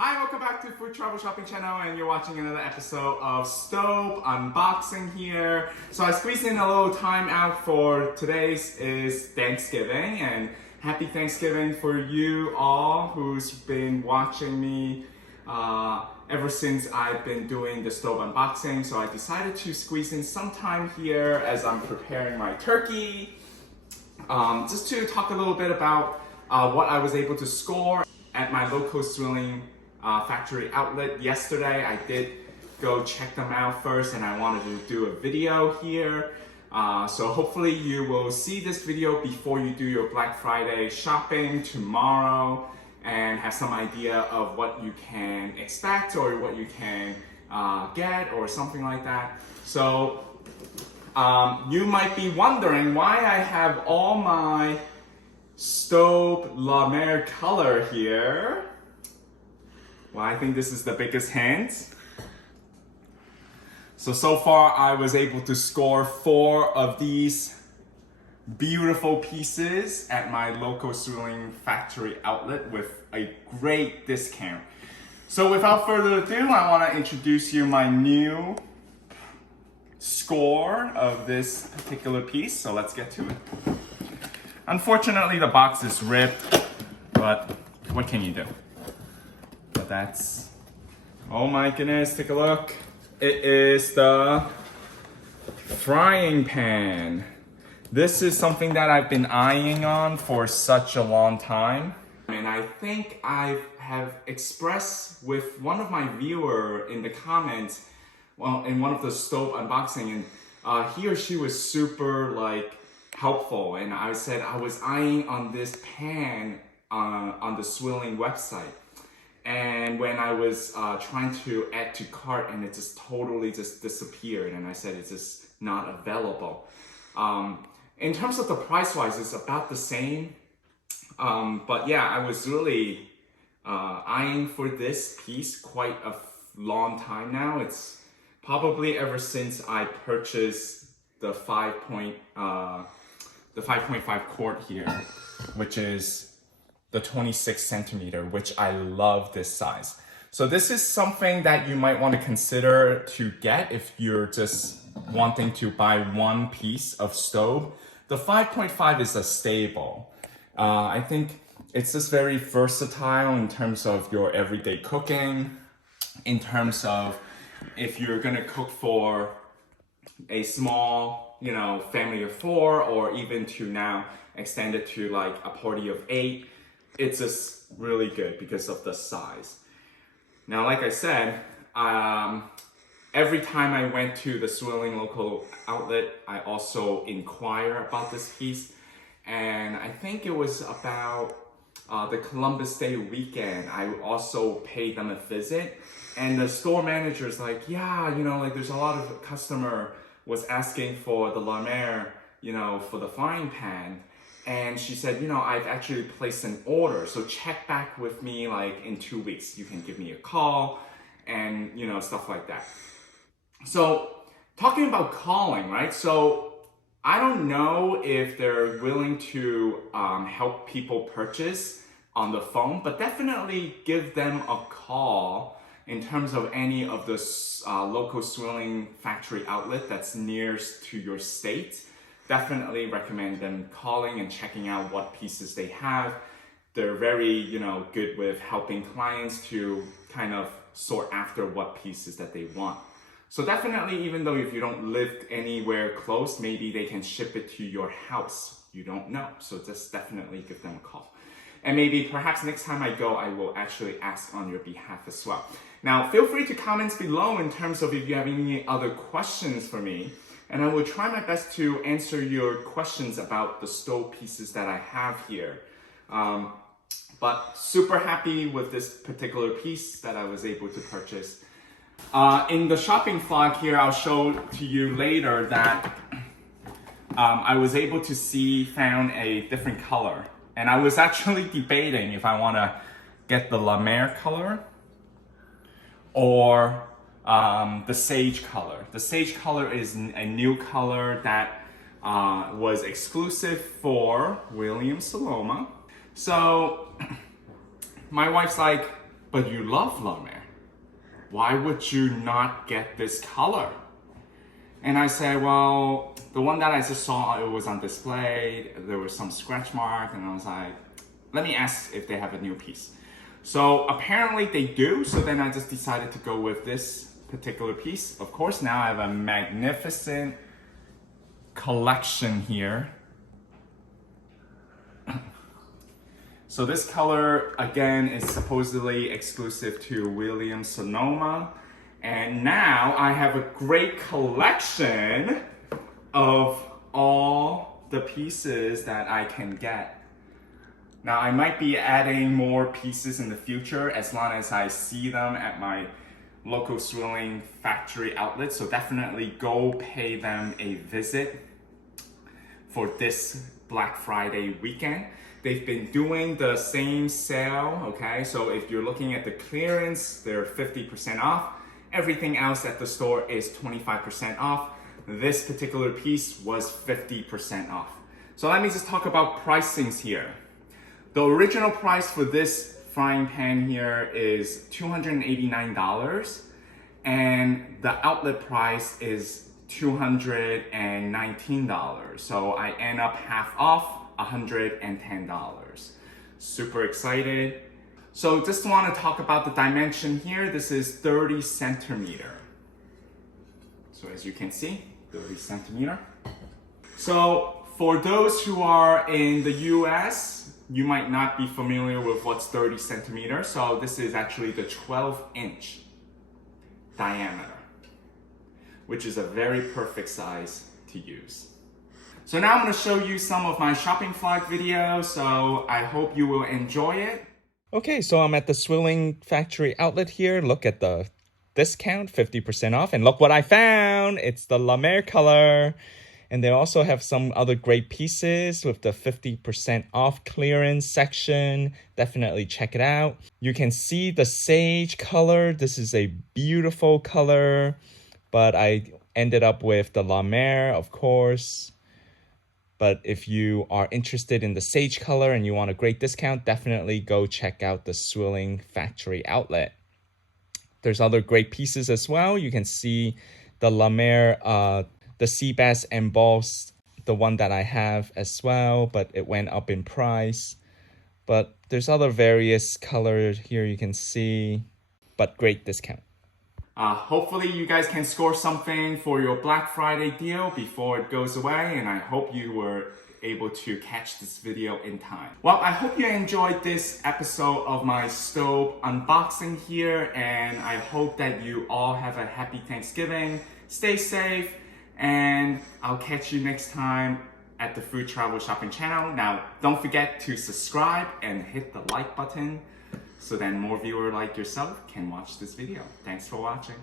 Hi, welcome back to Food Travel Shopping Channel, and you're watching another episode of Staub Unboxing here. So I squeezed in a little time out for today's is Thanksgiving, and happy Thanksgiving for you all who's been watching me ever since I've been doing the Staub unboxing. So I decided to squeeze in some time here as I'm preparing my turkey, just to talk a little bit about what I was able to score at my local swilling factory outlet yesterday. I did go check them out first, and I wanted to do a video here. So hopefully you will see this video before you do your Black Friday shopping tomorrow and have some idea of what you can expect or what you can get or something like that. So you might be wondering why I have all my Staub La Mer color here. Well, I think this is the biggest hint. So far I was able to score 4 of these beautiful pieces at my local swilling factory outlet with a great discount. So without further ado, I want to introduce you my new score of this particular piece. So let's get to it. Unfortunately, the box is ripped, but what can you do? But that's, oh my goodness, take a look. It is the frying pan. This is something that I've been eyeing on for such a long time. And I think I have expressed with one of my viewer in the comments, well, in one of the Staub unboxing, and he or she was super helpful, and I said I was eyeing on this pan on the swilling website, and when I was trying to add to cart, and it just totally just disappeared, and I said it's just not available. In terms of the price wise, it's about the same, but yeah, I was really eyeing for this piece quite a long time now. It's probably ever since I purchased the 5.5 quart here, which is the 26 centimeter, which I love this size. So this is something that you might want to consider to get if you're just wanting to buy one piece of Staub. The 5.5 is a staple. I think it's just very versatile in terms of your everyday cooking, in terms of if you're gonna cook for a small, family of 4, or even to now extend it to like a party of 8. It's just really good because of the size. Now, like I said, every time I went to the swilling local outlet, I also inquire about this piece. And I think it was about the Columbus Day weekend, I also paid them a visit. And the store manager's like, yeah, there's a lot of customer was asking for the La Mer, for the frying pan. And she said, I've actually placed an order, so check back with me in 2 weeks. You can give me a call and, stuff like that. So talking about calling, right? So I don't know if they're willing to help people purchase on the phone, but definitely give them a call in terms of any of the local swilling factory outlet that's nearest to your state. Definitely recommend them calling and checking out what pieces they have. They're very, good with helping clients to kind of sort after what pieces that they want. So definitely, even though if you don't live anywhere close, maybe they can ship it to your house. You don't know. So just definitely give them a call. And maybe perhaps next time I go, I will actually ask on your behalf as well. Now, feel free to comment below in terms of if you have any other questions for me. And I will try my best to answer your questions about the Staub pieces that I have here. But super happy with this particular piece that I was able to purchase. In the shopping vlog here, I'll show to you later that I was able to found a different color. And I was actually debating if I want to get the La Mer color or the sage color. The sage color is a new color that was exclusive for Sonoma. So my wife's like, but you love La Mer. Why would you not get this color? And I said, well, the one that I just saw, it was on display, there was some scratch mark, and I was like, let me ask if they have a new piece. So apparently they do, so then I just decided to go with this particular piece. Of course, now I have a magnificent collection here. So this color, again, is supposedly exclusive to Williams Sonoma. And now I have a great collection of all the pieces that I can get. Now I might be adding more pieces in the future as long as I see them at my local swirling factory outlet. So definitely go pay them a visit for this Black Friday weekend. They've been doing the same sale, okay? So if you're looking at the clearance, they're 50% off. Everything else at the store is 25% off. This particular piece was 50% off. So let me just talk about pricings here. The original price for this frying pan here is $289, and the outlet price is $219. So I end up half off, $110. Super excited. So just want to talk about the dimension here. This is 30 centimeter. So as you can see, 30 centimeter. So for those who are in the US, you might not be familiar with what's 30 centimeters. So this is actually the 12-inch diameter, which is a very perfect size to use. So now I'm going to show you some of my shopping vlog videos. So I hope you will enjoy it. Okay, so I'm at the Swirling Factory outlet here. Look at the discount, 50% off. And look what I found. It's the La Mer color. And they also have some other great pieces with the 50% off clearance section. Definitely check it out. You can see the sage color. This is a beautiful color, but I ended up with the La Mer, of course. But if you are interested in the sage color and you want a great discount, definitely go check out the Swirling Factory outlet. There's other great pieces as well. You can see the La Mer, the sea bass embossed, the one that I have as well, but it went up in price. But there's other various colors here you can see, but great discount. Hopefully you guys can score something for your Black Friday deal before it goes away, and I hope you were able to catch this video in time. Well, I hope you enjoyed this episode of my Staub unboxing here, and I hope that you all have a happy Thanksgiving. Stay safe, and I'll catch you next time at the Food Travel Shopping channel. Now, don't forget to subscribe and hit the like button so then more viewers like yourself can watch this video. Thanks for watching.